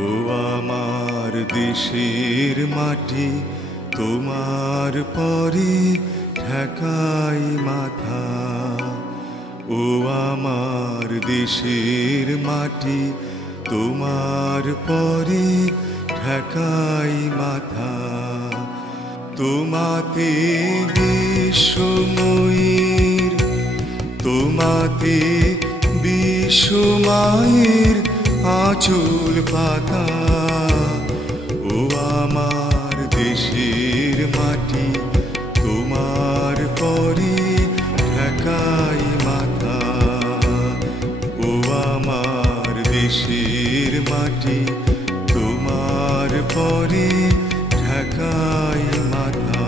ও আমার দেশের মাটি, তোমার পরে ঠেকাই মাথা। ও আমার দেশের মাটি, তোমার পরে ঠেকাই মাথা। তোমাতে বিশ্বময়ীর, তোমাতে বিশ্বমায়ের আঁচল পাতা। ও আমার দেশের মাটি, তোমার পরে ঠেকাই মাথা। ও আমার দেশের মাটি, তোমার পরে ঠেকাই মাথা।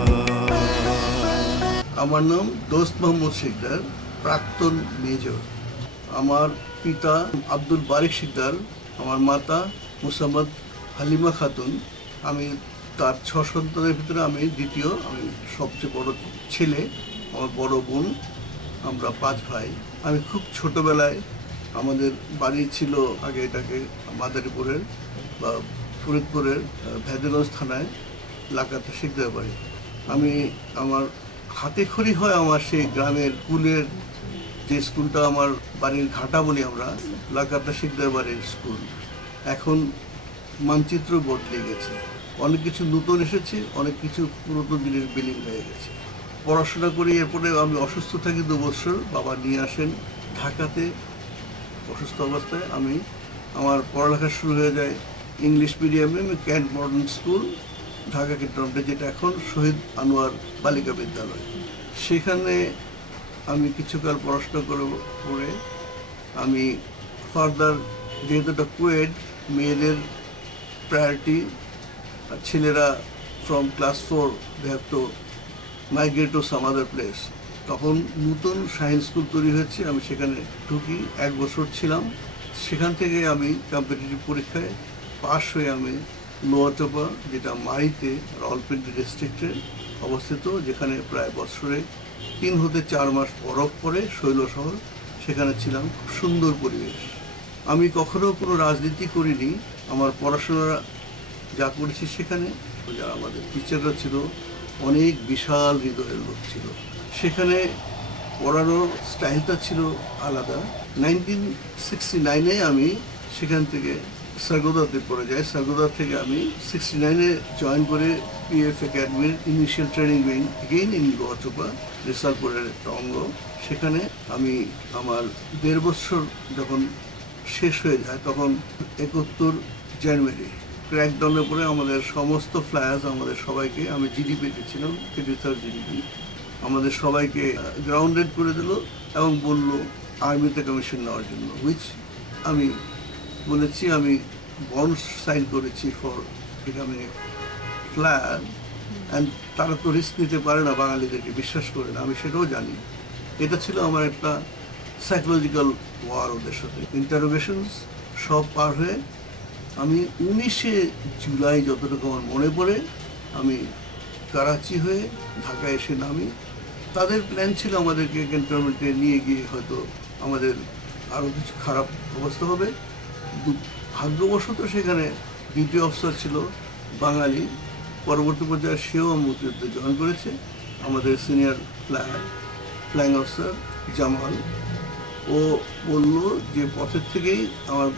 আমার নাম দোস্ত মোহাম্মদ শিকদার, প্রাক্তন মেজর। আমার পিতা আব্দুল বারিক শিকদার, আমার মাতা মুসাম্মদ হালিমা খাতুন। আমি তার 6 সন্তানের ভিতরে আমি দ্বিতীয়, আমি সবচেয়ে বড় ছেলে। আমার বড় বোন, আমরা 5 ভাই। আমি খুব ছোটবেলায়, আমাদের বাড়ি ছিল আগে এটাকে মাদারীপুরের বা ফরিদপুরের ভেদেগঞ্জ থানায় লাকাতে শিকদার বাড়ি। আমি আমার হাতে খড়ি হয় আমার সেই গ্রামের স্কুলের, যে স্কুলটা আমার বাড়ির ঘাটা বলি আমরা, লাকাতে শিকদার বাড়ির স্কুল। এখন মানচিত্র বদলে গেছে, অনেক কিছু নতুন এসেছে, অনেক কিছু পুরাতন জিনিস বিলীন হয়ে গেছে। পড়াশোনা করি, এরপরে আমি অসুস্থ থাকি 2 বছর। বাবা নিয়ে আসেন ঢাকাতে অসুস্থ অবস্থায়। আমার পড়ালেখা শুরু হয়ে যায় ইংলিশ মিডিয়ামে, ক্যান্ট মডার্ন স্কুল, ঢাকা ক্যান্টনমেন্টে, যেটা এখন শহীদ আনোয়ার বালিকা বিদ্যালয়। সেখানে আমি কিছুকাল পড়াশোনা করে আমি ফার্দার, যেহেতু এটা কোয়েড, মেয়েদের প্রায়োরিটি, আর ছেলেরা from class 4 they have to migrate to some other place. তখন নতুন সায়েন্স স্কুল তৈরি হয়েছে, আমি সেখানে ঢুকি, 1 বছর ছিলাম। সেখান থেকে আমি কম্পিটিটিভ পরীক্ষায় পাশ হয়ে আমি লোয়াটোপা, যেটা মারিতে রাওয়ালপিন্ডি ডিস্ট্রিক্টে অবস্থিত, যেখানে প্রায় বছরে 3 হতে 4 মাস বরফ পড়ে, শৈলশহর, সেখানে ছিলাম। খুব সুন্দর পরিবেশ। আমি কখনো কোনো রাজনীতি করিনি। আমার পড়াশোনা যা করেছি সেখানে, যারা আমাদের টিচাররা ছিল, অনেক বিশাল হৃদয়ের লোক ছিল। সেখানে পড়ানোর স্টাইলটা ছিল আলাদা। 1969-এ আমি সেখান থেকে সারগোদাতে পড়ে যাই। সারগোদা থেকে আমি 69-এ জয়েন করে পিএফ একাডেমির initial training wing, again in লোয়াটোপা, রেসালপুরের একটা অঙ্গ। সেখানে আমি আমার 1.5 বছর যখন শেষ হয়ে যায়, তখন 71 জানুয়ারি ক্র্যাকডাউনের পরে আমাদের সমস্ত ফ্লায়ার্স, আমাদের সবাইকে, আমি জিডিপিতে ছিলাম, 33rd জিডিপি, আমাদের সবাইকে গ্রাউন্ডেড করে দিল এবং বলল আর্মিতে কমিশন নেওয়ার জন্য। হুইচ আমি বলেছি আমি বন্ড সাইন করেছি for becoming A flyer, and তারা তো রিস্ক নিতে পারে না, বাঙালিদেরকে বিশ্বাস করে না, আমি সেটাও জানি। এটা ছিল আমার একটা সাইকোলজিক্যাল ওয়ার ওদের সাথে। ইন্টারোগেশনস সব পার হয়ে আমি 19শে জুলাই, যতটুকু আমার মনে পড়ে, আমি করাচি হয়ে ঢাকায় এসে নামি। তাদের প্ল্যান ছিল আমাদেরকে ক্যান্টনমেন্টে নিয়ে গিয়ে হয়তো আমাদের আরও কিছু খারাপ অবস্থা হবে। ভাগ্যবশত সেখানে ডিউটি অফিসার ছিল বাঙালি, পরবর্তী পর্যায়ে সেও মুক্তিযুদ্ধে জয়েন করেছে, আমাদের সিনিয়র ফ্লাইং অফিসার জামাল। ও বলল যে পথের থেকেই আমার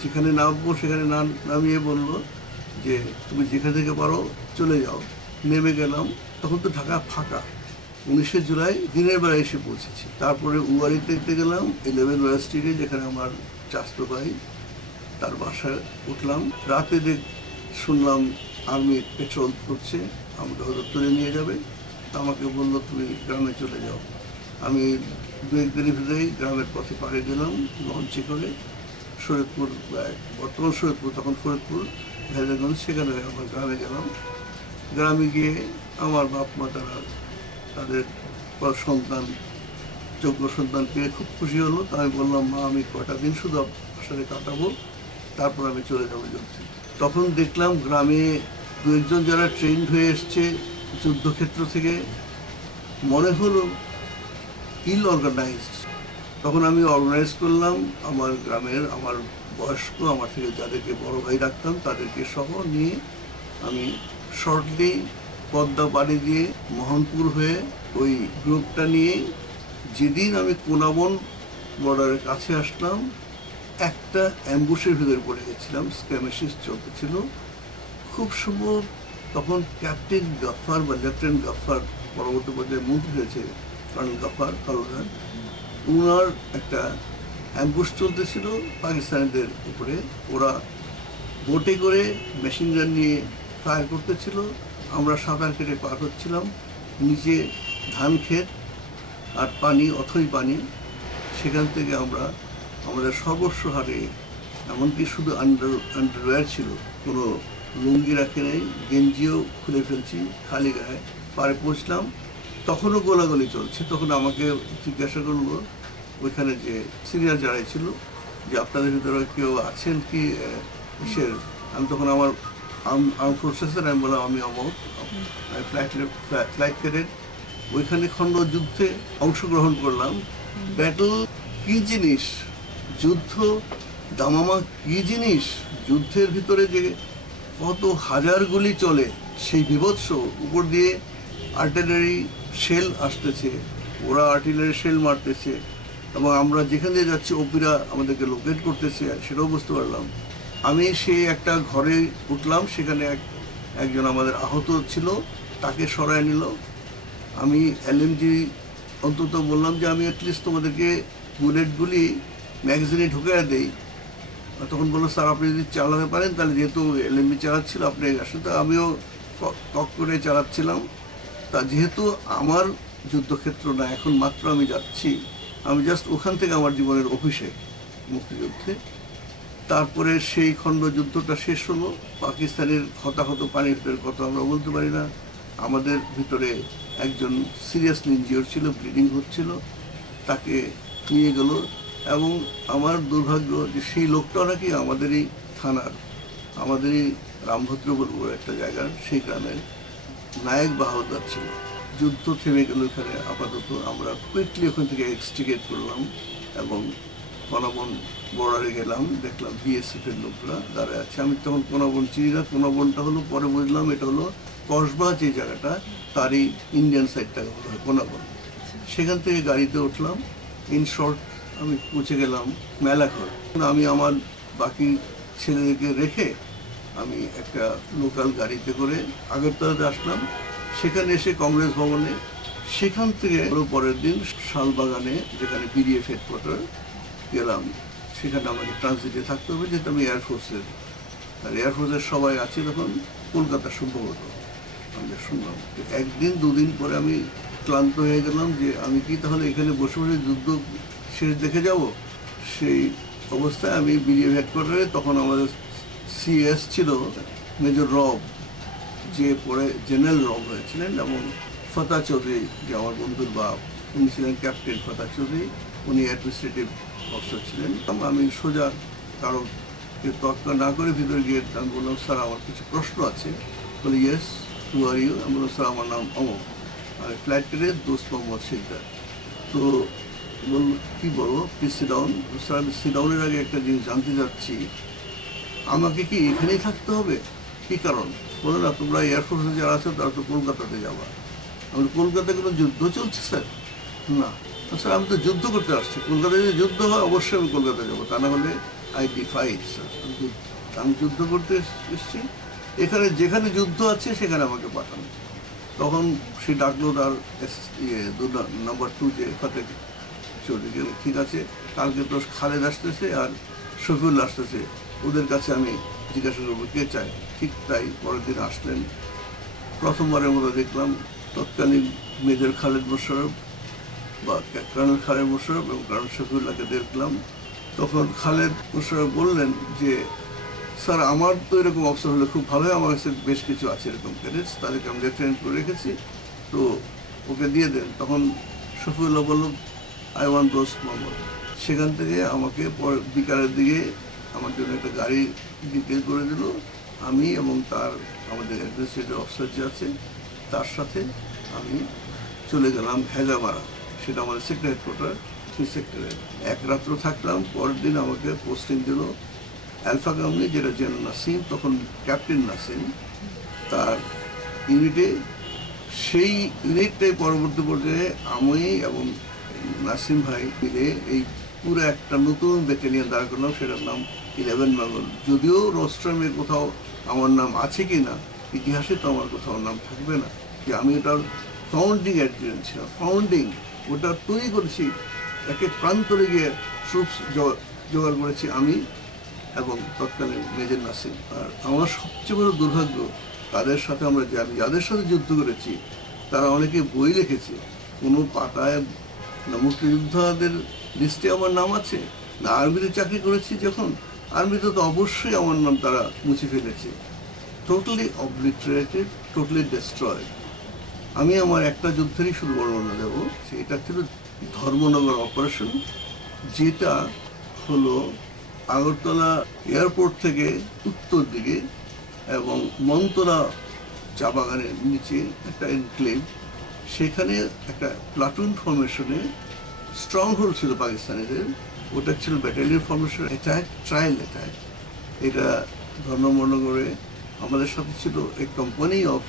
যেখানে নামবো সেখানে নামিয়ে বলল যে তুমি যেখান থেকে পারো চলে যাও। নেমে গেলাম, তখন তো ঢাকা ফাঁকা। 19শে জুলাই দিনের বেলা এসে পৌঁছেছি। তারপরে উয়ারিতে গেলাম, 11 ওয়ার স্ট্রিটে, যেখানে আমার চাচাতো ভাই, তার বাসায় উঠলাম। রাতে শুনলাম আর্মি পেট্রোল করছে, আমাকে হয়তো তুলে নিয়ে যাবে। আমাকে বললো তুমি গ্রামে চলে যাও। আমি 2-1 দিনের ভিতরেই গ্রামের পথে পাড়ে গেলাম লঞ্চে করে, শরীয়তপুর, বর্তমান শরীয়তপুর, তখন ফরিদপুর, ভেদেগঞ্জ, সেখানে আমার গ্রামে গেলাম। গ্রামে গিয়ে আমার বাপ মা, তাদের সন্তান, যোগ্য সন্তান পেয়ে খুব খুশি হলো। তা আমি বললাম, মা আমি কটা দিন শুধু সাথে কাটাবো, তারপর আমি চলে যাবো যুদ্ধে। তখন দেখলাম গ্রামে 2-1 যারা ট্রেন্ড হয়ে এসছে যুদ্ধক্ষেত্র থেকে, মনে হলো ইল অর্গানাইজড। তখন আমি অর্গানাইজ করলাম আমার গ্রামের, আমার বয়স্ক আমার থেকে যাদেরকে বড় ভাই রাখতাম তাদেরকে সহ নিয়ে আমি শর্টলি পদ্মা পাড়ি দিয়ে মোহনপুর হয়ে ওই গ্রুপটা নিয়ে যেদিন আমি কোনাবন বর্ডারের কাছে আসলাম একটা অ্যাম্বুশের ভিতরে পড়ে গেছিলাম। স্ক্যামেশিস চলতেছিল খুব সম্ভব। তখন ক্যাপ্টেন গাফার বা লেফটেন্যান্ট গাফার, পরবর্তী পর্যায়ে মন্ত্রী হয়েছে কর্নেল গাফার কালুঘাট, উনার একটা অ্যাম্বুশ চলতেছিল পাকিস্তানিদের উপরে। ওরা বোটে করে মেশিন গান নিয়ে ফায়ার করতেছিল। আমরা সাঁতার কেটে পার হচ্ছিলাম। নিচে ধান ক্ষেত আর পানি, অথই পানি। সেখান থেকে আমরা আমাদের সর্বস্ব হারে, এমনকি শুধু আন্ডারওয়্যার ছিল, কোনো লুঙ্গি রাখে নেই, গেঞ্জিও খুলে ফেলছি খালি গায়ে, পাড়ে পৌঁছলাম। তখনও গোলাগুলি চলছে। তখন আমাকে জিজ্ঞাসা করলো ওইখানে যে সিনিয়র যারাই ছিল যে আপনাদের ভিতরে কেউ আছেন কি কিসের। আমি তখন আমার আর্ম ফোর্সেসের, আমি বললাম আমি অমর, আমি ফ্লাইট ক্যাডেট। ওইখানে খণ্ড যুদ্ধে অংশগ্রহণ করলাম। ব্যাটল কী জিনিস, যুদ্ধ দামামা কী জিনিস, যুদ্ধের ভিতরে যে কত হাজার গুলি চলে, সেই বিভৎস, উপর দিয়ে আর্টিলারি শেল আসতেছে, ওরা আর্টিলারি শেল মারতেছে, এবং আমরা যেখান দিয়ে যাচ্ছি ওপিরা আমাদেরকে লোকেট করতেছে, সেটাও বুঝতে পারলাম। আমি সেই একটা ঘরে উঠলাম, সেখানে একজন আমাদের আহত ছিল, তাকে সরায় নিল। আমি এলএমজি অন্তত বললাম যে আমি অ্যাটলিস্ট তোমাদেরকে বুলেটগুলি ম্যাগাজিনে ঢুকিয়ে দেই। তখন বললো স্যার আপনি যদি চালাতে পারেন তাহলে, যেহেতু এলএমজি চালাচ্ছিল আপনি আসলে, তো আমিও কক করে চালাচ্ছিলাম। তা যেহেতু আমার যুদ্ধক্ষেত্র না, এখন মাত্র আমি যাচ্ছি, আমি জাস্ট ওখান থেকে আমার জীবনের অভিষেক মুক্তিযুদ্ধে। তারপরে সেই খণ্ড যুদ্ধটা শেষ হলো। পাকিস্তানের হতাহত পানির ভিতরের কথা আমরা বলতে পারি না। আমাদের ভিতরে একজন সিরিয়াসলি ইনজিওর ছিল, ব্লিডিং হচ্ছিল, তাকে নিয়ে গেল। এবং আমার দুর্ভাগ্য যে সেই লোকটাও নাকি আমাদেরই থানার, আমাদেরই রামভদ্র বলবো একটা জায়গার, সেই গ্রামের নায়ক বাহাদুর ছিল। যুদ্ধ থেমে গেল এখানে আপাতত। আমরা কুইকলি ওখান থেকে এক্সট্রিকেট করলাম এবং কোনাবন বর্ডারে গেলাম। দেখলাম বিএসএফের লোকরা দাঁড়ায় আছে। আমি তখন কোনাবন চিনি না, কোনাবনটা হলো পরে বুঝলাম এটা হলো কসবা, যে জায়গাটা তারই ইন্ডিয়ান সাইডটা হয় কোনাবন। সেখান থেকে গাড়িতে উঠলাম। ইন শর্ট আমি পৌঁছে গেলাম মেলাঘর। আমি আমার বাকি ছেলেদেরকে রেখে আমি একটা লোকাল গাড়িতে করে আগরতলাতে আসলাম। সেখানে এসে কংগ্রেস ভবনে, সেখান থেকে পরের দিন শালবাগানে, যেখানে বিডিএফ হেডকোয়ার্টার, গেলাম। সেখানে আমাকে ট্রানজিটে থাকতে হবে, যেহেতু আমি এয়ারফোর্সের, আর এয়ারফোর্সের সবাই আছে তখন কলকাতা সম্ভবত। আমি শুনলাম একদিন দুদিন পরে আমি ক্লান্ত হয়ে গেলাম যে আমি কি তাহলে এখানে বসে বসে যুদ্ধ শেষ দেখে যাব। সেই অবস্থায় আমি বিডিএফ হেডকোয়ার্টারে, তখন আমাদের সিএস ছিল মেজর রব, যে পরে জেনারেল রব হয়েছিলেন, এবং ফতা চৌধুরী, যে আমার বন্ধুর বাপ, উনি ছিলেন ক্যাপ্টেন ফতা চৌধুরী, উনি অ্যাডমিনিস্ট্রেটিভ অফিসার ছিলেন। আমি সোজা কারোকে তর্ক না করে ভিতরে গিয়ে আমি বললাম স্যার আমার কিছু প্রশ্ন আছে। বলে ইয়েস, হু আর ইউ? আমি বললাম স্যার আমার নাম অমর, আমি ফ্লাইট ক্যাডেট দোস্ত মোহাম্মদ শিকদার। তো বলল কী বলো, প্লিজ সিট ডাউন। স্যার আমি সিট ডাউনের আগে একটা জিনিস জানতে চাচ্ছি, আমাকে কি এখানেই থাকতে হবে? কী কারণ? বলে না, তোমরা এয়ারফোর্সে যারা আছো তারা তো কলকাতাতে যাবা। আমি কলকাতায় কোনো যুদ্ধ চলছে স্যার? না স্যার, আমি তো যুদ্ধ করতে আসছি, কলকাতায় যদি যুদ্ধ হয় অবশ্যই আমি কলকাতায় যাবো, তা না হলে আই ডিফাই স্যার। আমি যুদ্ধ করতে এসেছি, এখানে যেখানে যুদ্ধ আছে সেখানে আমাকে পাঠানো। তখন সে ডাকলো তার নাম্বার 2 যে ফতেহ চৌধুরী, ঠিক আছে কালকে তো খালেদ আসতেছে আর শফিউল আসতেছে, ওদের কাছে আমি জিজ্ঞাসা করবো কে চায়। ঠিক তাই পরের দিন আসলেন। প্রথমবারের মতো দেখলাম তৎকালীন মেজর খালেদ মোশাররফ বা কর্নেল খালেদ মোশাররফ এবং কর্নেল শফিউল্লাহকে দেখলাম। তখন খালেদ মোশাররফ বললেন যে স্যার আমার তো এরকম অবসর হলে খুব ভালো হয়, আমার কাছে বেশ কিছু আছে এরকম ক্যাডেটস, তাদেরকে আমি লেফটেন্যান্ট করে রেখেছি, তো ওকে দিয়ে দেন। তখন শফিউল্লাহ বলল আই ওয়ান্ট দোস্ত মোহাম্মদ। সেখান থেকে আমাকে বিকালের দিকে আমার জন্য একটা গাড়ি ডিটেল করে দিল। আমি এবং তার আমাদের অ্যাডমিনিস্ট্রেটিভ অফিসার যে আছে তার সাথে আমি চলে গেলাম হেজামারা, সেটা আমাদের সেক্টর হেডকোয়ার্টার, সেই সেক্টরে এক রাত্র থাকলাম। পরের দিন আমাকে পোস্টিং দিল আলফা কোম্পানি, যেটা জেনারেল নাসিম, তখন ক্যাপ্টেন নাসিম, তার ইউনিটে। সেই ইউনিটটাই পরবর্তী পর্যায়ে আমি এবং নাসিম ভাই মিলে এই পুরো একটা নতুন ব্যাটালিয়ন দাঁড় করলাম, সেটার নাম 11 বেঙ্গল। যদিও রোস্টামে কোথাও আমার নাম আছে কি না, ইতিহাসে তো আমার কোথাও নাম থাকবে না, যে আমি ওটার ফাউন্ডিং অ্যাডমিরাল ছিলাম। ফাউন্ডিং ওটা তৈরি করেছি, একে প্রান্তরে গিয়ে ট্রুপস জোগাড় করেছি আমি এবং তৎকালীন মেজর নাসিম। আর আমার সবচেয়ে বড় দুর্ভাগ্য, তাদের সাথে আমরা যাদের সাথে যুদ্ধ করেছি তারা অনেকে বই লিখেছে, কোনো পাতায় না মুক্তিযোদ্ধাদের লিস্টে আমার নাম আছে, না আর্মিতে চাকরি করেছি যখন, আর্মিতে তো অবশ্যই আমার নাম তারা মুছে ফেলেছে। Totally obliterated, totally destroyed. আমি আমার একটা যুদ্ধেরই শুধু বর্ণনা দেবো, এটা ছিল ধর্মনগর অপারেশন, যেটা হলো আগরতলা এয়ারপোর্ট থেকে উত্তর দিকে এবং মন্তরা চা বাগানের নিচে একটা এনক্লেভ, সেখানে একটা প্লাটুন ফরমেশনে স্ট্রং হোল্ড ছিল পাকিস্তানিদের। ওটা ছিল battalion formation attack, trial attack. এটা ধর্মনগরে আমাদের সাথে ছিল এক কোম্পানি অফ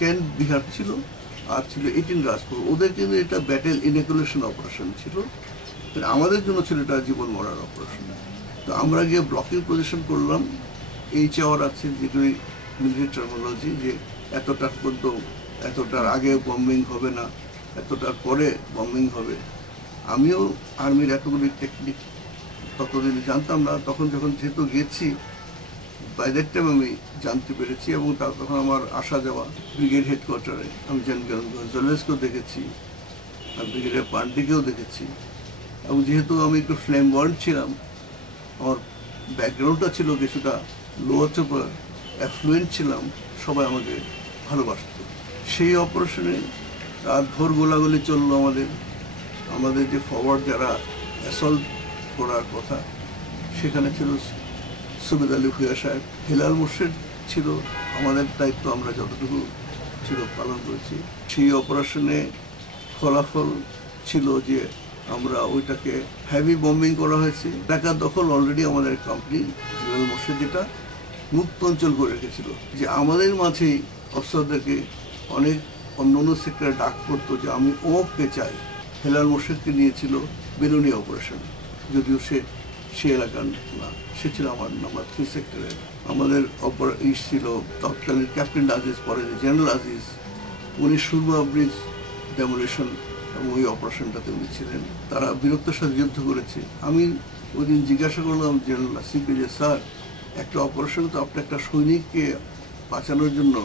10 বিহার ছিল, আর ছিল 18 রাজপুর। ওদের কিন্তু এটা ব্যাটেল ইনএকুলেশন অপারেশন ছিল, আমাদের জন্য ছিল এটা জীবন মরার অপারেশন। তো আমরা গিয়ে ব্লকিং পজিশন করলাম। এই চাওয়ার আছে যেগুলি মিলিটারি টার্মিনোলজি, যে এতটার পর্যন্ত, এতটার আগে বম্বিং হবে না, এতটার পরে বম্বিং হবে। আমিও আর্মির এতগুলি টেকনিক ততদিন জানতাম না, তখন যখন যেহেতু গেছি বাই দ্যাট টাইম আমি জানতে পেরেছি। এবং তখন আমার আসা যাওয়া ব্রিগেড হেডকোয়ার্টারে আমি জেনারেল গঞ্জালেসকেও দেখেছি, আর ব্রিগেডিয়ার পান্ডিকেও দেখেছি। এবং যেহেতু আমি একটু ফ্লেম ওয়ার্ন ছিলাম, আমার ব্যাকগ্রাউন্ডটা ছিল কিছুটা লোয়ার টুপার, অ্যাফ্লুয়েন্ট ছিলাম, সবাই আমাকে ভালোবাসত। সেই অপারেশনে রাত ভোর গোলাগুলি চললো। আমাদের যে ফরওয়ার্ড যারা অ্যাসল্ট করার কথা, সেখানে ছিল সুবেদ আলী ভুঁইয়া সাহেব, হেলাল মোর্শেদ ছিল। আমাদের দায়িত্ব আমরা যতটুকু ছিল পালন করেছি। সেই অপারেশনে ফলাফল ছিল যে আমরা ওইটাকে হেভি বম্বিং করা হয়েছে। ঢাকা দখল অলরেডি আমাদের কোম্পানি হেলাল মোর্শেদ যেটা মুক্ত অঞ্চল করে রেখেছিল, যে আমাদের মাঝেই অফিসারদেরকে অনেক অন্য অন্য সেক্টরে ডাক করতো যে আমি ওকে চাই। হেলাল মোর্শেদকে নিয়েছিল বেলুনি অপারেশন, যদিও সে এলাকার না, সে ছিল আমার নাম্বার 3 সেক্টরের। আমাদের ছিল তৎকালীন ক্যাপ্টেন আজিজ, পরে জেনারেল আজিজ। উনি সুরমা ব্রিজ ডেমোলিশন এবং ওই অপারেশনটাতে উনি ছিলেন। তারা বীরত্বের সাথে যুদ্ধ করেছে। আমি ওই দিন জিজ্ঞাসা করলাম জেনারেল নাসিমকে যে স্যার, একটা অপারেশন তো আপনি একটা সৈনিককে বাঁচানোর জন্য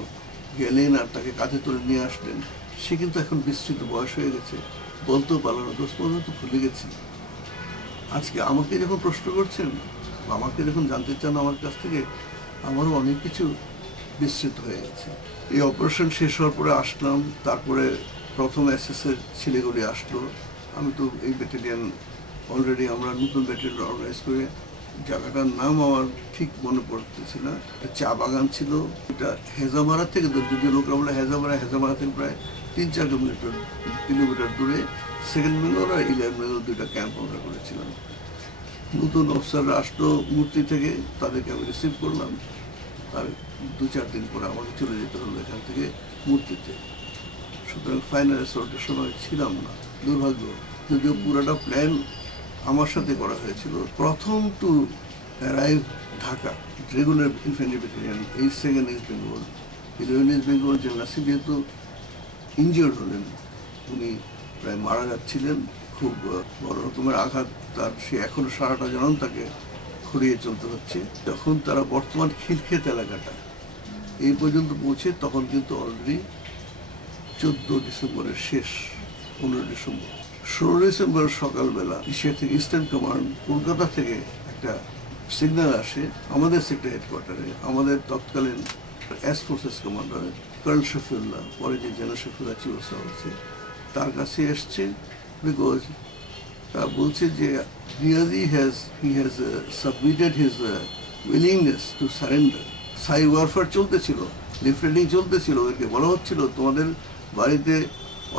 গেলেন আর তাকে কাঁধে তুলে নিয়ে আসলেন, সে কিন্তু এখন বিস্তৃত বয়স হয়ে গেছে, বলতেও পারলো না, দোষ পর্যন্ত ভুলে গেছি। আজকে আমাকে যখন প্রশ্ন করছেন, আমাকে যখন জানতে চান আমার কাছ থেকে, আমারও অনেক কিছু বিস্তৃত হয়ে গেছে। এই অপারেশন শেষ হওয়ার পরে আসলাম, তারপরে প্রথম এসএসের ছেলেগুলি আসলো। আমি তো এই ব্যাটালিয়ান অলরেডি আমরা নতুন ব্যাটালিয়ান অর্গানাইজ করে, জায়গাটার নাম আমার ঠিক মনে পড়তেছি না, চা বাগান ছিল। এটা হেজামারা থেকে, যদি লোকরা বলে হেজামারা থেকে প্রায় 3-4 কিলোমিটার দূরে সেকেন্ড বেঙ্গল আর 11 বেঙ্গল দুইটা ক্যাম্প আমরা করেছিলাম। নতুন অফিসাররা আসলো মূর্তি থেকে, তাদেরকে আমি রিসিভ করলাম। আর 2-4 দিন পরে আমাকে চলে যেতে হলো এখান থেকে মূর্তিতে। সুতরাং ফাইনাল অ্যাসল্টের সময় ছিলাম না, দুর্ভাগ্য। যদিও পুরোটা প্ল্যান আমার সাথে করা হয়েছিল। প্রথম to arrive Dhaka regular infantry battalion, এই second East Bengal, 11 East Bengal. General Nasim যেহেতু ইনজিওর্ড হলেন, উনি প্রায় মারা যাচ্ছিলেন, খুব বড় রকমের আঘাত তার, সে এখনো সারাটা জানান তাকে ঘুরিয়ে চলতে হচ্ছে। যখন তারা বর্তমান খিলক্ষেত এলাকাটা এই পর্যন্ত পৌঁছে, তখন কিন্তু অলরেডি 14 ডিসেম্বরের শেষ, 15 ডিসেম্বর। 16 ডিসেম্বর সকালবেলা সে থেকে ইস্টার্ন কমান্ড কলকাতা থেকে একটা সিগন্যাল আসে আমাদের সেক্টর হেডকোয়ার্টারে। আমাদের তৎকালীন S forces commander colonel Shafiullah, পরে যে জেনারেল শফিউল্লাহ চিফ অফ হচ্ছে, তার কাছে এসছে। বিকজ তারা বলছে যে Riazi he has submitted his willingness to surrender. Psy warfare চলতেছিল, লিফলেটিং চলতেছিল। ওদেরকে বলা হচ্ছিল তোমাদের বাড়িতে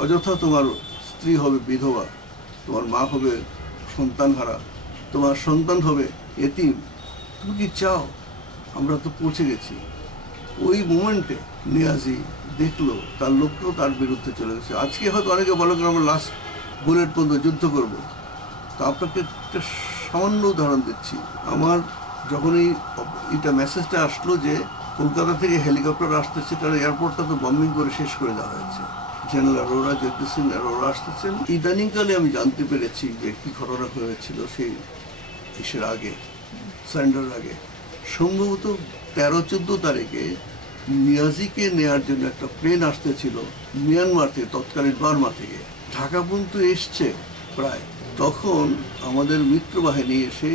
অযথা তোমার স্ত্রী হবে বিধবা, তোমার মা হবে সন্তানহারা, তোমার সন্তান হবে এতিম, তুমি কি চাও? আমরা তো পৌঁছে গেছি। ওই মোমেন্টে নিয়াজি দেখলো তার লোকটাও তার বিরুদ্ধে চলে গেছে। আজকে হয়তো অনেকে বলে আমরা লাস্ট বুলেট পর্যন্ত যুদ্ধ করব। তো আপনাকে একটা সামান্য উদাহরণ দিচ্ছি। আমার যখন এইটা মেসেজটা আসলো যে কলকাতা থেকে হেলিকপ্টার আসতেছে, কারণ এয়ারপোর্টটা তো বম্বিং করে শেষ করে দেওয়া হয়েছে, জেনারেল অরোরা, জগদীশ সিং অরোরা আসতেছেন, ইদানিংকালে আমি জানতে পেরেছি যে কি ঘটনা হয়েছিল সেই ইসের আগে, সারেন্ডারের আগে। সম্ভবত 13-14 তারিখে নিয়াজিকে নেয়ার জন্য একটা প্লেন আসতেছিল মিয়ানমার থেকে, তৎকালীন বার্মা থেকে ঢাকা পর্যন্ত এসছে প্রায়। তখন আমাদের মিত্র বাহিনী এসে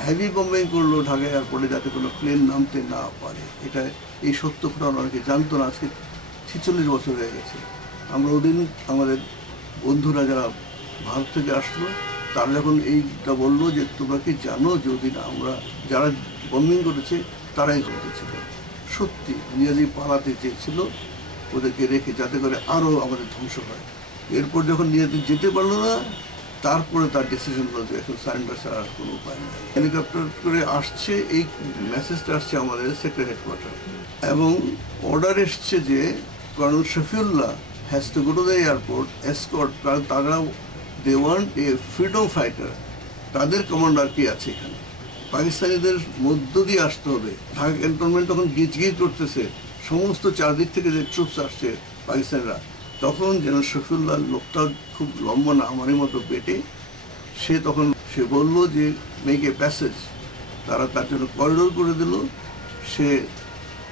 হ্যাভি বম্বিং করলো ঢাকা এয়ারপোর্টে, যাতে কোনো প্লেন নামতে না পারে। এটা এই সত্য ঘটনা অনেকে জানতো না। আজকে 46 বছর হয়ে গেছে। আমরা ওদিন আমাদের বন্ধুরা যারা ভারত থেকে আসলো, তারা যখন এইটা বললো যে তোমরা কি জানো যে ওদিন আমরা যারা বম্বিং করেছে তারাই ঘটেছিল। সত্যি নিয়াজি পালাতে চেয়েছিল ওদেরকে রেখে, যাতে করে আরও আমাদের ধ্বংস হয়। এরপর যখন নিয়াজি যেতে পারলো না, তারপরে তার ডিসিশন হলো যে এখন সারেন্ডার ছাড়া আর কোনো উপায় নেই। হেলিকপ্টার করে আসছে, এই মেসেজটা আসছে আমাদের সেক্রেটারি হেডকোয়ার্টার, এবং অর্ডার এসছে যে colonel Shafiullah has to go to the airport escort, কারণ তারা they want a freedom fighter. তাদের কমান্ডার কি আছে এখানে, পাকিস্তানিদের মধ্য দিয়ে আসতে হবে। ঢাকা ক্যান্টনমেন্ট তখন গিজগিজ করতেছে, সমস্ত চারদিক থেকে যে ট্রুপস আসছে পাকিস্তানিরা। তখন যেন শফিউল্লাহ লোকটা খুব লম্বা না, আমারই মতো পেটে, সে বলল যে মেক এ প্যাসেজ। তারা তার জন্য করিডোর করে দিল। সে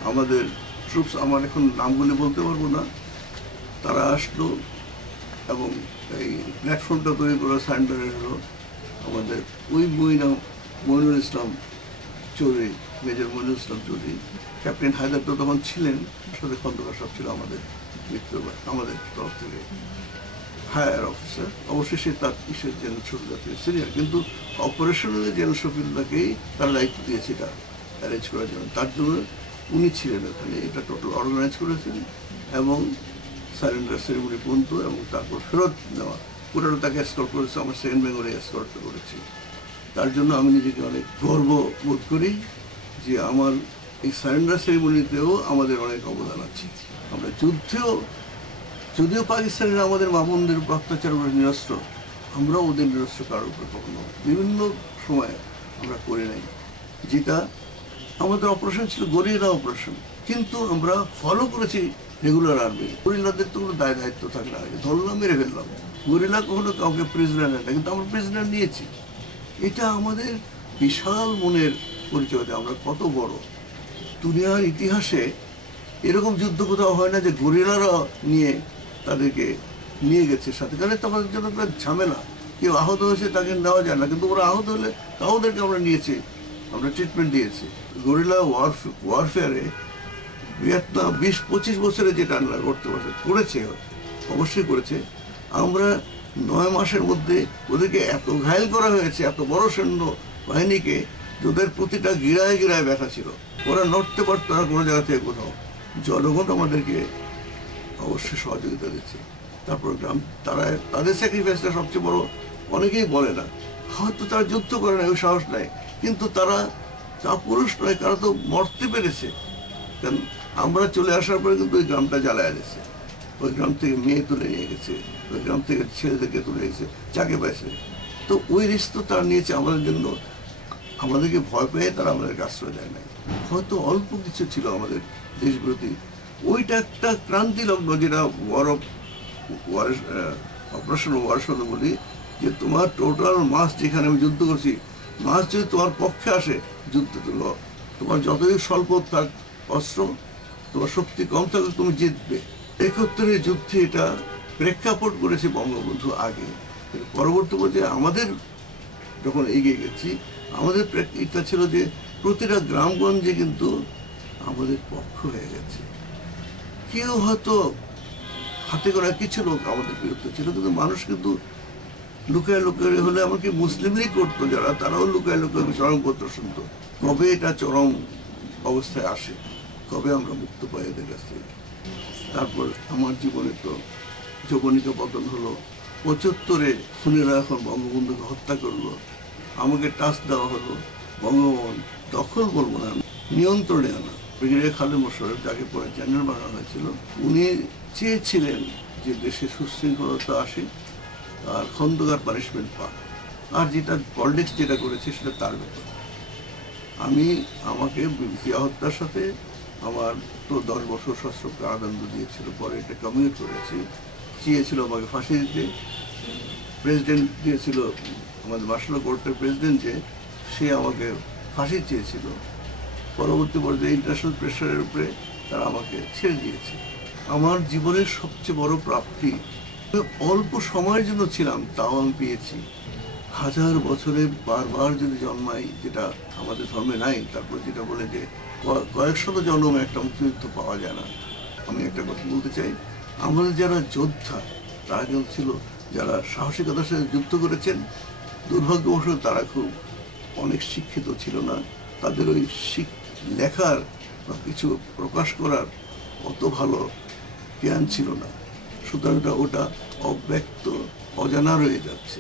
আমাদের ট্রুপস, আমার এখন নামগুলি বলতে পারবো না, তারা আসলো এবং এই প্ল্যাটফর্মটা তৈরি করে সারেন্ডার হলো। আমাদের ওই মইনুল ইসলাম চৌধুরী, মেজর মইনুল ইসলাম চৌধুরী, ক্যাপ্টেন হায়দার তো তখন ছিলেন, সাথে খন্দকার সব ছিল আমাদের মিত্র, আমাদের তরফ থেকে হায়ার অফিসার। অবশ্যই সে তার কিসের জেনারেল শফিউল্লাহ থেকে সিনিয়র, কিন্তু অপারেশনালি জেনারেল শফিউল্লাহকেই তারা দায়িত্ব দিয়েছে এটা অ্যারেঞ্জ করার জন্য। তার জন্য উনি ছিলেন ওখানে, এটা টোটাল অর্গানাইজ করেছেন এবং সারেন্ডার সেরেমনি পর্যন্ত এবং তারপর ফেরত নেওয়া পুরোটা তাকে এসকর্ট করেছে। আমার সেকেন্ড বেঙ্গলে এসকর্ট করেছি। তার জন্য আমি নিজেকে অনেক গর্ব বোধ করি যে আমার এই সারেন্ডার সেরেমনিতেও আমাদের অনেক অবদান আছে। আমরা যুদ্ধেও, যদিও পাকিস্তানিরা আমাদের মা বোনদের উপর অত্যাচার করে নিরস্ত্র, আমরা ওদের নিরস্ত্র কারোর উপর কখনো বিভিন্ন সময় আমরা করে নাই। যেটা আমাদের অপারেশন ছিল গরিলা অপারেশন, কিন্তু আমরা ফলো করেছি রেগুলার আর্মি। গরিলাদের তো কোনো দায়িত্ব থাকে না, ধরলাম মেরে ফেললাম। গরিলা কখনো কাউকে প্রিজনার নেয় না, কিন্তু আমরা প্রিজনার নিয়েছি। এটা আমাদের বিশাল মনের পরিচয়, আমরা কত বড়। দুনিয়ার ইতিহাসে এরকম যুদ্ধ কোথাও হয় না যে গরিলারা নিয়ে তাদেরকে নিয়ে গেছে সাথে, কারণ তোমাদের জন্য একটা ঝামেলা। কেউ আহত হয়েছে তাকে নেওয়া যায় না, কিন্তু ওরা আহত হলে তাদেরকে আমরা নিয়েছি, আমরা ট্রিটমেন্ট দিয়েছি। গরিলা ওয়ারফেয়ারে ভিয়েতনাম 20-25 বছরে যেটা করতে পারছে, করেছে, অবশ্যই করেছে। আমরা 9 মাসের মধ্যে ওদেরকে এত ঘায়েল করা হয়েছে, এত বড় সৈন্য বাহিনীকে, ওদের প্রতিটা গিরায় গিরায় ব্যথা ছিল, ওরা নড়তে পারত না কোনো জায়গা থেকে কোথাও। জনগণ আমাদেরকে অবশ্যই সহযোগিতা দিচ্ছে। তারপর গ্রাম, তারা তাদের স্যাক্রিফাইসটা সবচেয়ে বড়। অনেকেই বলে না, হয়তো তারা যুদ্ধ করে না, ওই সাহস নাই, কিন্তু তারা তা পুরুষ নয়, কারা তো মরতে পেরেছে। কারণ আমরা চলে আসার পরে কিন্তু ওই গ্রামটা জ্বালায় গেছে, ওই গ্রাম থেকে মেয়ে তুলে নিয়ে গেছে, ওই গ্রাম থেকে ছেলেদেরকে তুলে গেছে, যাকে পাইছে। তো ওই রিস্ক তো তারা নিয়েছে আমাদের জন্য, আমাদেরকে ভয় পেয়ে তারা আমাদেরকে আশ্রয় দেয় নাই। হয়তো অল্প কিছু ছিল আমাদের দেশবিরোধী, ওইটা একটা ক্রান্তি লগ্ন, যেটা অপারেশন ওয়ারশন বলি, যে তোমার টোটাল মাস, যেখানে আমি যুদ্ধ করছি, মাস যদি তোমার পক্ষে আসে, যুদ্ধ তোমার যতই স্বল্প থাক অস্ত্র, তোমার শক্তি কম থাকলে তুমি জিতবে। 71 যুদ্ধে এটা প্রেক্ষাপট করেছে বঙ্গবন্ধু আগে। পরবর্তী পর্যায়ে আমাদের যখন এগিয়ে গেছি, আমাদের এটা ছিল যে প্রতিটা গ্রামগঞ্জে কিন্তু আমাদের পক্ষ হয়ে গেছে। কেউ হয়তো হাতে করা কিছু লোক আমাদের বিরুদ্ধে ছিল, কিন্তু মানুষ কিন্তু লুকায় লুকায় হলে, এমনকি মুসলিম লীগ করতো যারা, তারাও লুকায় লুকায় চরমপত্র শুনতো। কবে এটা চরম অবস্থায় আসে, কবে আমরা মুক্ত পাই এদের কাছ থেকে। তারপর আমার জীবনে তো যবনিকা পতন হলো, 75-এ খুনিরা এখন বঙ্গবন্ধুকে হত্যা করলো, আমাকে টাচ দেওয়া হলো, বঙ্গভবন দখল বলবো না, নিয়ন্ত্রণে আনা। ব্রিগেডিয়ার খালেদ মোশাররফ, যাকে পরে জেনারেল বানানো হয়েছিল, উনি চেয়েছিলেন যে দেশে সুশৃঙ্খলতা আসে আর খন্দকার পানিশমেন্ট পাক। আর যেটা পলিটিক্স যেটা করেছে সেটা তার ব্যাপার। আমাকে জিয়া হত্যার সাথে আমার তো 10 বছর সশ্রম কারাদণ্ড দিয়েছিল, পরে এটা কমিউট করেছি। চেয়েছিল আমাকে ফাঁসি দিতে, প্রেসিডেন্ট দিয়েছিল আমাদের মার্শাল কোর্টের প্রেসিডেন্ট, যে সে আমাকে ফাঁসি চেয়েছিল। পরবর্তী পর্যায়ে ইন্টারন্যাশনাল প্রেশারের উপরে তারা আমাকে ছেড়ে দিয়েছে। আমার জীবনের সবচেয়ে বড় প্রাপ্তি, অল্প সময়ের জন্য ছিলাম তাও আমি পেয়েছি। 1000 বছরে বারবার যদি জন্মাই, যেটা আমাদের ধর্মে নাই, তারপর যেটা বলে যে কয়েক শত জন্ম একটা মুক্তিযুদ্ধ পাওয়া যায় না। আমি একটা কথা বলতে চাই, আমাদের যারা যোদ্ধা তারা কিন্তু ছিল যারা সাহসিকতার সাথে যুদ্ধ করেছেন। দুর্ভাগ্যবশত তারা খুব অনেক শিক্ষিত ছিল না, তাদের ওই লেখার বা কিছু প্রকাশ করার অত ভালো জ্ঞান ছিল না, সুতরাং ওটা অব্যক্ত অজানা রয়ে যাচ্ছে।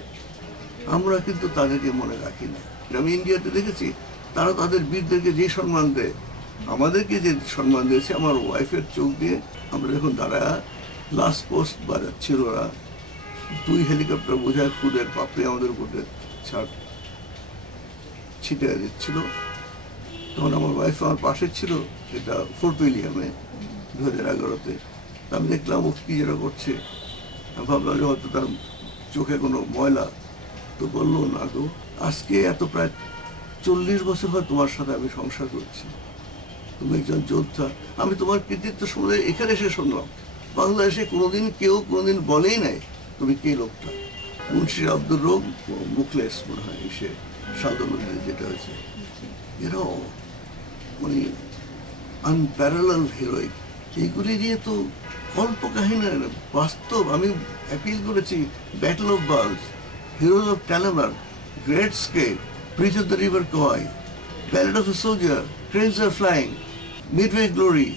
আমরা কিন্তু তাদেরকে মনে রাখি না। আমি ইন্ডিয়াতে দেখেছি তারা তাদের বীরদেরকে যে সম্মান দেয়, আমাদেরকে যে সম্মান দিয়েছে, আমার ওয়াইফের চোখ দিয়ে আমরা যখন তারা লাস্ট পোস্ট বাজাচ্ছিল, ওরা 2 হেলিকপ্টার বোঝায় ফুলের পাপড়ি আমাদের উপর ছিটে দিচ্ছিল, তখন আমার ওয়াইফ আমার পাশে ছিল, এটা ফোর্ট উইলিয়ামে 2011-তে। আমি দেখলাম ও কি যেটা করছে, আমি ভাবলাম যে হয়তো তার চোখে কোনো ময়লা, তো বললো না গো, আজকে এত প্রায় 40 বছর হয় তোমার সাথে আমি সংসার করছি, তুমি একজন যোদ্ধা, আমি তোমার কৃতিত্ব সম্বন্ধে এখানে এসে শুনলাম। বাংলাদেশে কোনোদিন কেউ কোনোদিন বলেই নাই তুমি কে লোকটা। মুন্সি আব্দুর রব মুখলেস মনে হয় সে সাধারণ যেটা হয়েছে, এরাও মানে আনপ্যারালাল হিরোইক। এইগুলি নিয়ে তো গল্প কাহিনী, বাস্তব। আমি অ্যাপিল করেছি Battle of Bulge, Heroes of Telemark, Great Escape, Bridge of the River Kwai, Ballad of a Soldier, Trains are Flying, Midway Glory,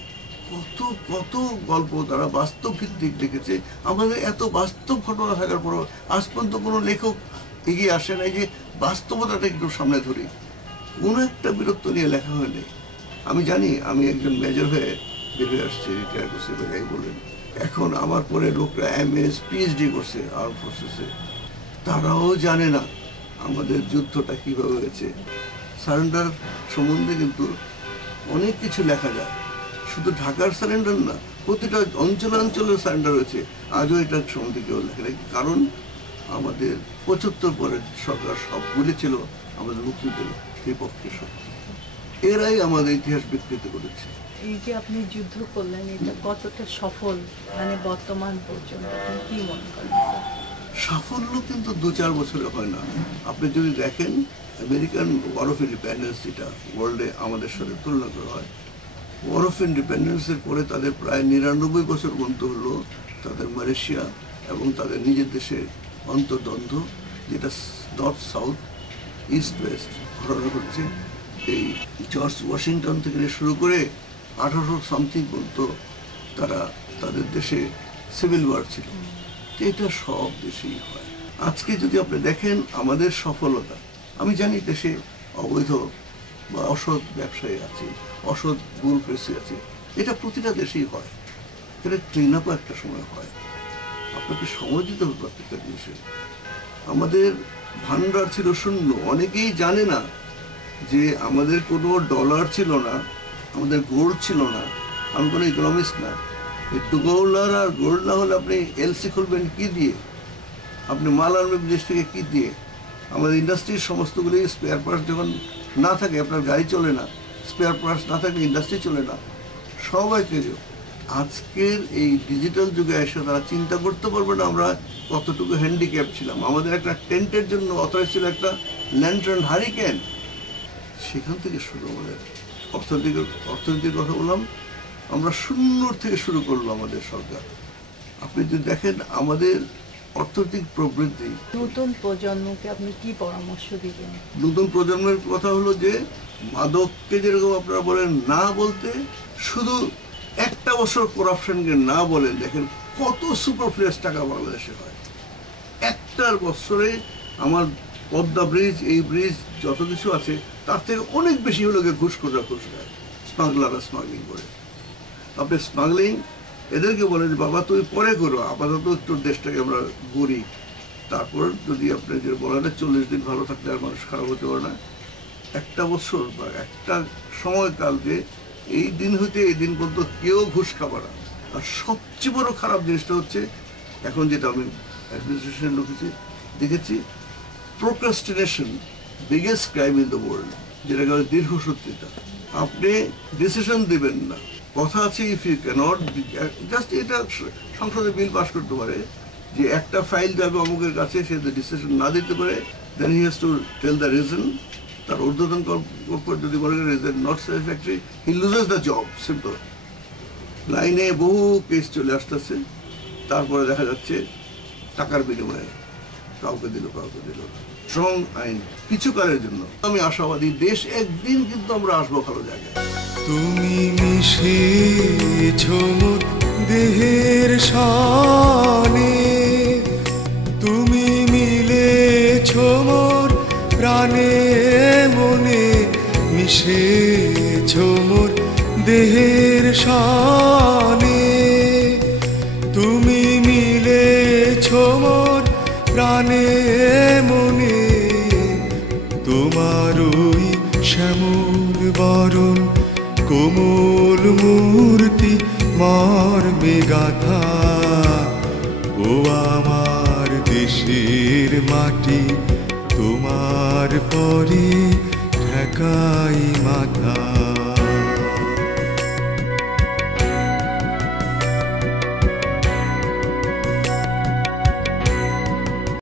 কত কত গল্প তারা বাস্তব ভিত্তিক লিখেছে। আমাদের এত বাস্তব ঘটনা থাকার পরও আজ পর্যন্ত কোনো লেখক এগিয়ে আসে নাই যে বাস্তবতাটা একটু সামনে ধরি। কোনো একটা বীরত্ব নিয়ে লেখা হয়নি। আমি জানি আমি একজন মেজর হয়ে বের হয়ে আসছি, রিটায়ার করছে, যাই বলেন। এখন আমার পরে লোকরা MS PhD করছে আর্ম ফোর্সেসে, তারাও জানে না আমাদের যুদ্ধটা কীভাবে হয়েছে। সারেন্ডার সম্বন্ধে কিন্তু অনেক কিছু লেখা যায়, শুধু ঢাকার সারেন্ডার না, প্রতিটা অঞ্চলের সারেন্ডার হয়েছে, আজও এটার সম্বন্ধে কেউ লেখা নেই। কারণ আমাদের 75 পরের সরকার সবগুলি ছিল আমাদের মুক্তিযুদ্ধের বিপক্ষে শক্তি, এরাই আমাদের ইতিহাস বিকৃত করেছে। এই যে আপনি যুদ্ধ করলেন, এটা কতটা সফল, মানে বর্তমান পর্যন্ত আপনি কি মনে করেন? সাফল্য কিন্তু 2-4 বছরে হয় না। আপনি যদি দেখেন আমেরিকান ওয়ার অফ ইন্ডিপেন্ডেন্স, যেটা ওয়ার্ল্ডে আমাদের সাথে তুলনা করা হয়, ওয়ার অফ ইন্ডিপেন্ডেন্সের পরে তাদের প্রায় 99 বছর পর্যন্ত হলো তাদের মালয়েশিয়া এবং তাদের নিজের দেশে অন্তর্দ্বন্দ্ব, যেটা নর্থ সাউথ ইস্ট ওয়েস্ট ঘটনা ঘটছে। এই জর্জ ওয়াশিংটন থেকে শুরু করে 1800 সামথিং পর্যন্ত তারা তাদের দেশে সিভিল ওয়ার ছিল। এটা সব দেশেই হয়। আজকে যদি আপনি দেখেন আমাদের সফলতা, আমি জানি দেশে অবৈধ বা অসৎ ব্যবসায়ী আছে, অসৎ ব্যুরোক্রেসি আছে, এটা প্রতিটা দেশেই হয়। এটা ক্লিন আপও একটা সময় হয়। আপনাকে সময় দিতে হবে প্রত্যেকটা জিনিসে। আমাদের ভান্ডার ছিল শূন্য। অনেকেই জানে না যে আমাদের কোনো ডলার ছিল না, আমাদের গোল্ড ছিল না। আমি কোনো ইকোনমিক্স না। একটু ডলার আর গোল্ড না হলে আপনি LC খুলবেন কি দিয়ে? আপনি মাল আনবেন বিদেশ থেকে কি দিয়ে? আমাদের ইন্ডাস্ট্রির সমস্তগুলি স্পেয়ার পার্টস যখন না থাকে, আপনার গাড়ি চলে না, স্পেয়ার পার্টস না থাকলে ইন্ডাস্ট্রি চলে না। সবাইকে আজকের এই ডিজিটাল যুগে এসে তারা চিন্তা করতে পারবে না আমরা কতটুকু হ্যান্ডিক্যাপ ছিলাম। আমাদের একটা টেন্টের জন্য অথরাইজ ছিল একটা ল্যান্টার্ন হারিকেন। সেখান থেকে শুরু আমাদের অর্থনীতির কথা বললাম, আমরা শূন্যর থেকে শুরু করলো আমাদের সরকার। আপনি যদি দেখেন আমাদের অর্থনৈতিক প্রবৃদ্ধি। নতুন প্রজন্মকে আপনি কি পরামর্শ দিবেন? নতুন প্রজন্মের কথা হলো যে মাদককে যেরকম আপনারা বলেন না বলতে, শুধু একটা বছর করাপশনকে না বলেন, দেখেন কত সুপারফ্লুয়াস টাকা বাংলাদেশে হয়। একটার বছরে আমার পদ্মা ব্রিজ, এই ব্রিজ যত কিছু আছে তার থেকে অনেক বেশি হলো ঘুষ খায়, স্মাগলাররা স্মাগলিং করে। আপনি স্মাগলিং এদেরকে বলে যে বাবা তুমি পরে করো, আপাতত তোর দেশটাকে আমরা গড়ি, তারপর যদি আপনি যে বলেন 40 দিন ভালো থাকলে আর মানুষ খারাপ হতে পারে না। একটা বছর বা একটা সময়কাল যে এই দিন হইতে এই দিন পর্যন্ত কেউ ঘুষ খাবে না। আর সবচেয়ে বড় খারাপ জিনিসটা হচ্ছে এখন যেটা আমি অ্যাডমিনিস্ট্রেশন দেখেছি, procrastination biggest crime in the world, যেটাকে দীর্ঘসূত্রিতা। আপনি ডিসিশন দিবেন না, কথা আছে ইফ ইউ ক্যানট জাস্ট, এটা সংসদে বিল পাস করতে পারে যে একটা ফাইল যাবে অমুকের কাছে, সে যদি ডিসিশন না দিতে পারে then he has to tell the reason. তার ঊর্ধ্বতন কর্পোরেট যদি বলে reason not satisfactory, he loses the job, simple. লাইনে বহু কেস চলে আসতেছে, তারপরে দেখা যাচ্ছে টাকার বিনিময়ে কাউকে দিল কাউকে দিল। স্ট্রং আইন কিছু কালের জন্য, আমি আশাবাদী দেশ একদিন কিন্তু আমরা আসবো ভালো জায়গায়। তুমি মিশেছ মোর দেহের শানে, তুমি মিলেছ মোর প্রাণে মনে, মিশেছ মোর দেহের শানে, তুমি মিলেছ মোর প্রাণে মনে, তোমার ওই শ্যামল বরণ কোমল মূর্তি মর্মে গাথা, ও আমার দেশের মাটি তোমার পরে ঠেকাই মাথা।